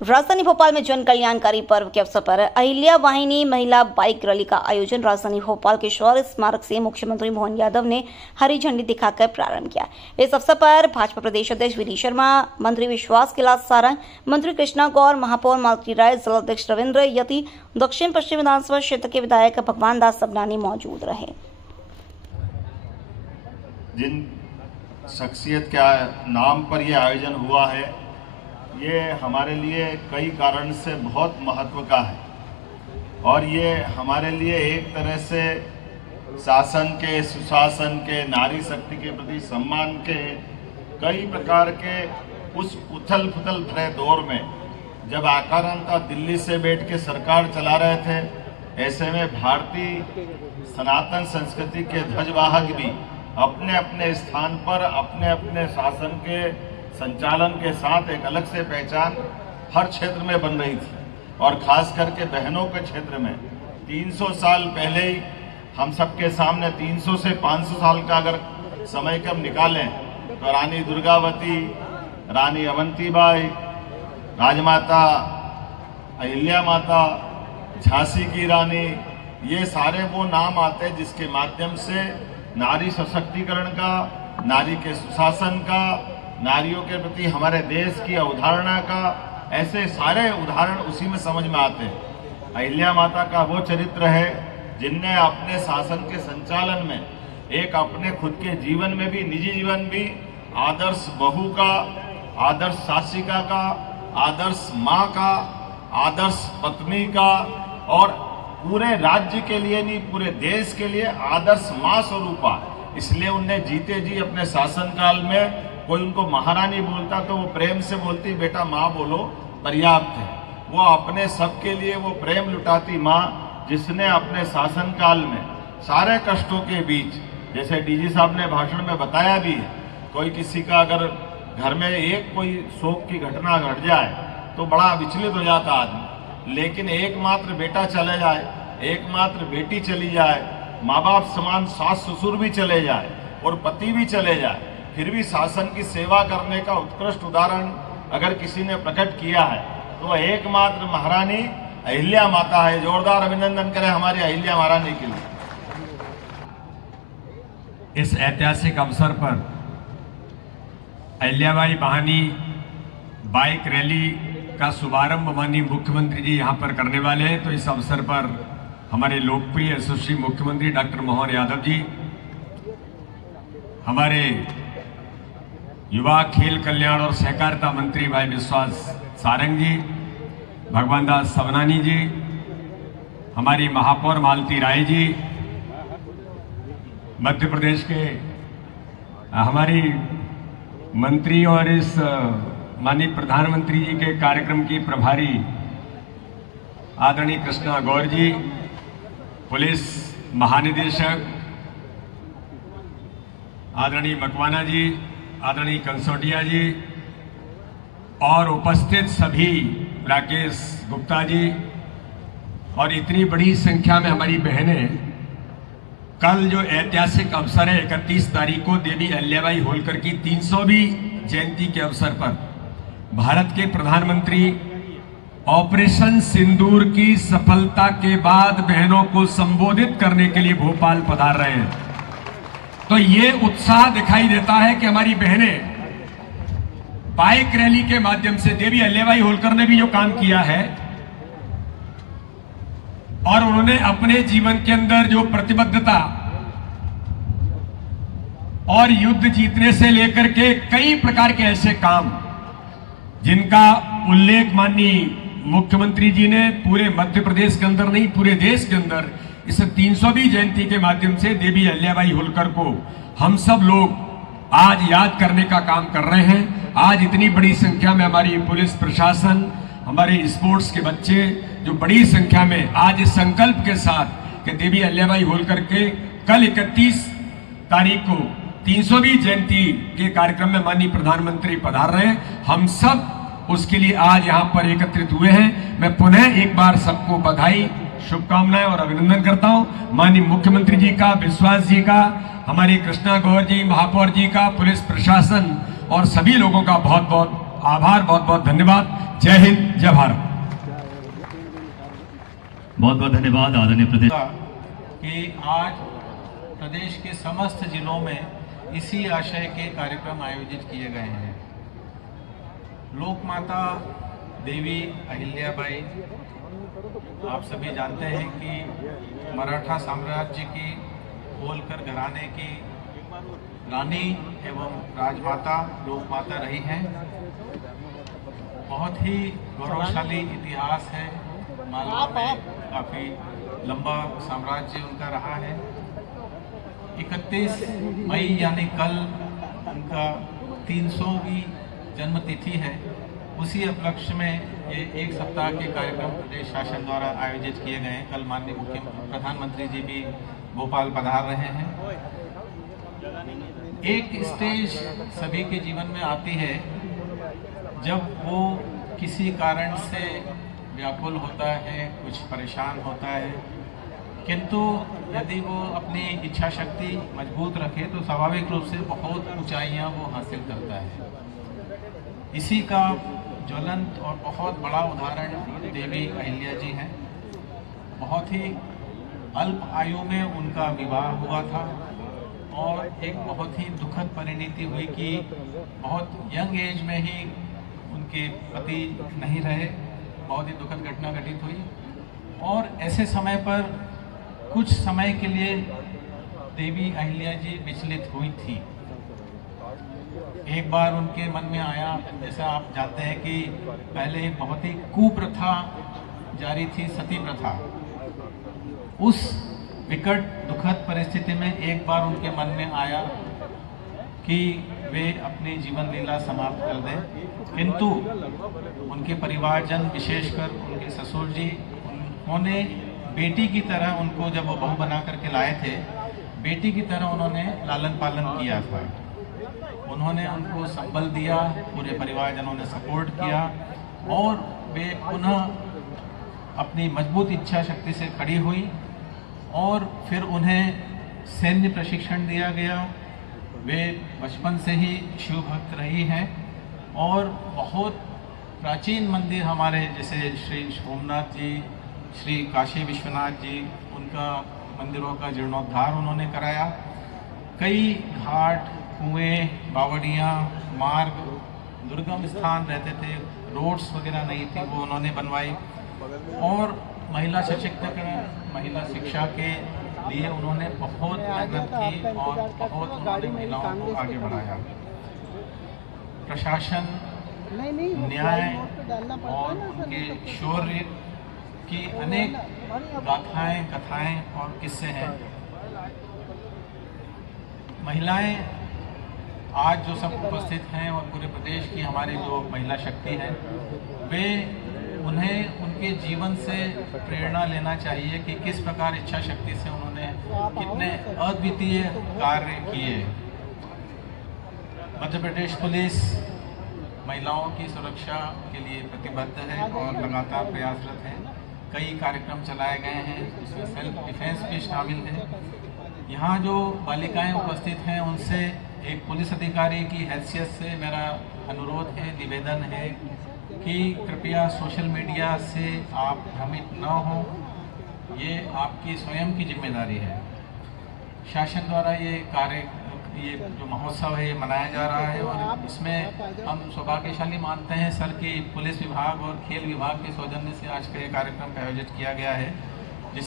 राजधानी भोपाल में जन कल्याणकारी पर्व के अवसर पर अहिल्या वाहिनी महिला बाइक रैली का आयोजन राजधानी भोपाल के शौर्य स्मारक से मुख्यमंत्री मोहन यादव ने हरी झंडी दिखाकर प्रारंभ किया। इस अवसर पर भाजपा प्रदेश अध्यक्ष वी शर्मा, मंत्री विश्वास कैलाश सारंग, मंत्री कृष्णा गौर, महापौर मालती राय, जिलाध्यक्ष रविंद्र यति, दक्षिण पश्चिम विधानसभा क्षेत्र के विधायक भगवान दास सबनानी मौजूद रहे। जिन शख्सियत के नाम पर यह आयोजन हुआ है, ये हमारे लिए कई कारण से बहुत महत्व का है और ये हमारे लिए एक तरह से शासन के, सुशासन के, नारी शक्ति के प्रति सम्मान के कई प्रकार के उस उथल पुथल भरे दौर में जब आकारांता दिल्ली से बैठ के सरकार चला रहे थे, ऐसे में भारतीय सनातन संस्कृति के ध्वजवाहक भी अपने अपने स्थान पर अपने अपने शासन के संचालन के साथ एक अलग से पहचान हर क्षेत्र में बन रही थी और खास करके बहनों के क्षेत्र में 300 साल पहले ही हम सबके सामने 300 से 500 साल का अगर समय कब निकालें तो रानी दुर्गावती, रानी अवंतीबाई, राजमाता अहिल्या माता, झांसी की रानी, ये सारे वो नाम आते हैं जिसके माध्यम से नारी सशक्तिकरण का, नारी के सुशासन का, नारियों के प्रति हमारे देश की अवधारणा का, ऐसे सारे उदाहरण उसी में समझ में आते हैं। अहिल्या माता का वो चरित्र है जिनने अपने शासन के संचालन में एक अपने खुद के जीवन में भी, निजी जीवन भी आदर्श बहू का, आदर्श शासिका का, आदर्श माँ का, आदर्श पत्नी का और पूरे राज्य के लिए नहीं पूरे देश के लिए आदर्श माँ स्वरूपा। इसलिए उन्हें जीते जी अपने शासनकाल में कोई उनको महारानी बोलता तो वो प्रेम से बोलती, बेटा माँ बोलो पर्याप्त है। वो अपने सबके लिए वो प्रेम लुटाती माँ, जिसने अपने शासनकाल में सारे कष्टों के बीच, जैसे डीजी साहब ने भाषण में बताया भी है, कोई किसी का अगर घर में एक कोई शोक की घटना घट जाए तो बड़ा विचलित हो जाता आदमी, लेकिन एकमात्र बेटा चले जाए, एकमात्र बेटी चली जाए, माँ बाप समान सास ससुर भी चले जाए और पति भी चले जाए, फिर भी शासन की सेवा करने का उत्कृष्ट उदाहरण अगर किसी ने प्रकट किया है तो एकमात्र महारानी अहिल्या माता है। जोरदार अभिनंदन करें हमारी अहिल्या महारानी के लिए। इस ऐतिहासिक अवसर पर अहिल्याबाई वाहिनी बाइक रैली का शुभारंभ माननीय मुख्यमंत्री जी यहां पर करने वाले हैं, तो इस अवसर पर हमारे लोकप्रिय यशस्वी मुख्यमंत्री डॉक्टर मोहन यादव जी, हमारे युवा खेल कल्याण और सहकारिता मंत्री भाई विश्वास सारंग जी, भगवान दास सबनानी जी, हमारी महापौर मालती राय जी, मध्य प्रदेश के हमारी मंत्री और इस माननीय प्रधानमंत्री जी के कार्यक्रम की प्रभारी आदरणीय कृष्णा गौर जी, पुलिस महानिदेशक आदरणीय मकवाना जी, आदरणीय कंसोटिया जी और उपस्थित सभी राकेश गुप्ता जी और इतनी बड़ी संख्या में हमारी बहनें, कल जो ऐतिहासिक अवसर है 31 तारीख को देवी अहिल्याबाई होलकर की 300वीं जयंती के अवसर पर भारत के प्रधानमंत्री ऑपरेशन सिंदूर की सफलता के बाद बहनों को संबोधित करने के लिए भोपाल पधार रहे हैं, तो ये उत्साह दिखाई देता है कि हमारी बहनें बाइक रैली के माध्यम से, देवी अहिल्याबाई होलकर ने भी जो काम किया है और उन्होंने अपने जीवन के अंदर जो प्रतिबद्धता और युद्ध जीतने से लेकर के कई प्रकार के ऐसे काम जिनका उल्लेख माननीय मुख्यमंत्री जी ने पूरे मध्य प्रदेश के अंदर नहीं पूरे देश के अंदर इस 300वीं जयंती के माध्यम से देवी अहिल्याबाई होलकर को हम सब लोग आज याद करने का काम कर रहे हैं। आज इतनी बड़ी संख्या में हमारी पुलिस प्रशासन, हमारे स्पोर्ट्स के बच्चे जो बड़ी संख्या में आज इस संकल्प के साथ कि देवी अहिल्याबाई होलकर के कल 31 तारीख को 300वीं जयंती के कार्यक्रम में माननीय प्रधानमंत्री पधार रहे हैं, हम सब उसके लिए आज यहाँ पर एकत्रित हुए हैं। मैं पुनः एक बार सबको बधाई, शुभकामनाएं और अभिनंदन करता हूँ। माननीय मुख्यमंत्री जी का, विश्वास जी का, हमारे कृष्णा गौर जी, महापौर जी का, पुलिस प्रशासन और सभी लोगों का बहुत बहुत आभार, बहुत बहुत धन्यवाद। जय हिंद, जय भारत। बहुत बहुत धन्यवाद आदरणीय प्रदेश कि आज प्रदेश के समस्त जिलों में इसी आशय के कार्यक्रम आयोजित किए गए हैं। लोक माता देवी अहिल्याबाई, आप सभी जानते हैं कि मराठा साम्राज्य की होलकर घराने की रानी एवं राजमाता लोक माता रही हैं। बहुत ही गौरवशाली इतिहास है। मालवा में काफ़ी लंबा साम्राज्य उनका रहा है। 31 मई यानी कल उनका 300वीं जन्मतिथि है। उसी उपलक्ष्य में ये एक सप्ताह के कार्यक्रम प्रदेश शासन द्वारा आयोजित किए गए हैं। कल माननीय प्रधानमंत्री जी भी भोपाल पधार रहे हैं। एक स्टेज सभी के जीवन में आती है जब वो किसी कारण से व्याकुल होता है, कुछ परेशान होता है, किंतु यदि वो अपनी इच्छा शक्ति मजबूत रखे तो स्वाभाविक रूप से बहुत ऊंचाइयां वो हासिल करता है। इसी का ज्वलंत और बहुत बड़ा उदाहरण देवी अहिल्या जी हैं। बहुत ही अल्प आयु में उनका विवाह हुआ था और एक बहुत ही दुखद परिणति हुई कि बहुत यंग एज में ही उनके पति नहीं रहे। बहुत ही दुखद घटना घटित हुई और ऐसे समय पर कुछ समय के लिए देवी अहिल्या जी विचलित हुई थी। एक बार उनके मन में आया, जैसा आप जानते हैं कि पहले एक बहुत ही कुप्रथा जारी थी, सती प्रथा। उस विकट दुखद परिस्थिति में एक बार उनके मन में आया कि वे अपनी जीवन लीला समाप्त कर दें, किंतु उनके परिवारजन, विशेषकर उनके ससुर जी, उन्होंने बेटी की तरह उनको, जब वो बहू बना करके लाए थे, बेटी की तरह उन्होंने लालन पालन किया था। उन्होंने उनको संबल दिया, पूरे परिवारजनों ने सपोर्ट किया और वे पुनः अपनी मजबूत इच्छा शक्ति से खड़ी हुई और फिर उन्हें सैन्य प्रशिक्षण दिया गया। वे बचपन से ही शिव भक्त रही हैं और बहुत प्राचीन मंदिर हमारे जैसे श्री सोमनाथ जी, श्री काशी विश्वनाथ जी, उनका मंदिरों का जीर्णोद्धार उन्होंने कराया। कई घाट, कुएं, बावड़ियाँ, मार्ग, दुर्गम स्थान रहते थे, रोड्स वगैरह नहीं थी, वो उन्होंने बनवाई और महिला सशक्तिकरण, महिला शिक्षा के लिए उन्होंने बहुत मेहनत की और बहुत उन्होंने महिलाओं को आगे बढ़ाया। प्रशासन, न्याय और उनके शौर्य की अनेक गाथाएं, कथाएं और किस्से हैं। महिलाएं आज जो सब उपस्थित हैं और पूरे प्रदेश की हमारी जो महिला शक्ति है, वे उन्हें उनके जीवन से प्रेरणा लेना चाहिए कि किस प्रकार इच्छा शक्ति से उन्होंने कितने अद्वितीय कार्य किए। मध्य प्रदेश पुलिस महिलाओं की सुरक्षा के लिए प्रतिबद्ध है और लगातार प्रयासरत है। कई कार्यक्रम चलाए गए हैं, इसमें सेल्फ डिफेंस भी शामिल है। यहाँ जो बालिकाएं उपस्थित हैं उनसे एक पुलिस अधिकारी की हैसियत से मेरा अनुरोध है, निवेदन है कि कृपया सोशल मीडिया से आप भ्रमित न हों। ये आपकी स्वयं की जिम्मेदारी है। शासन द्वारा ये जो महोत्सव है ये मनाया जा रहा है और इसमें हम सौभाग्यशाली मानते हैं सर कि पुलिस विभाग और खेल विभाग के सौजन्य से आज का ये कार्यक्रम आयोजित किया गया है।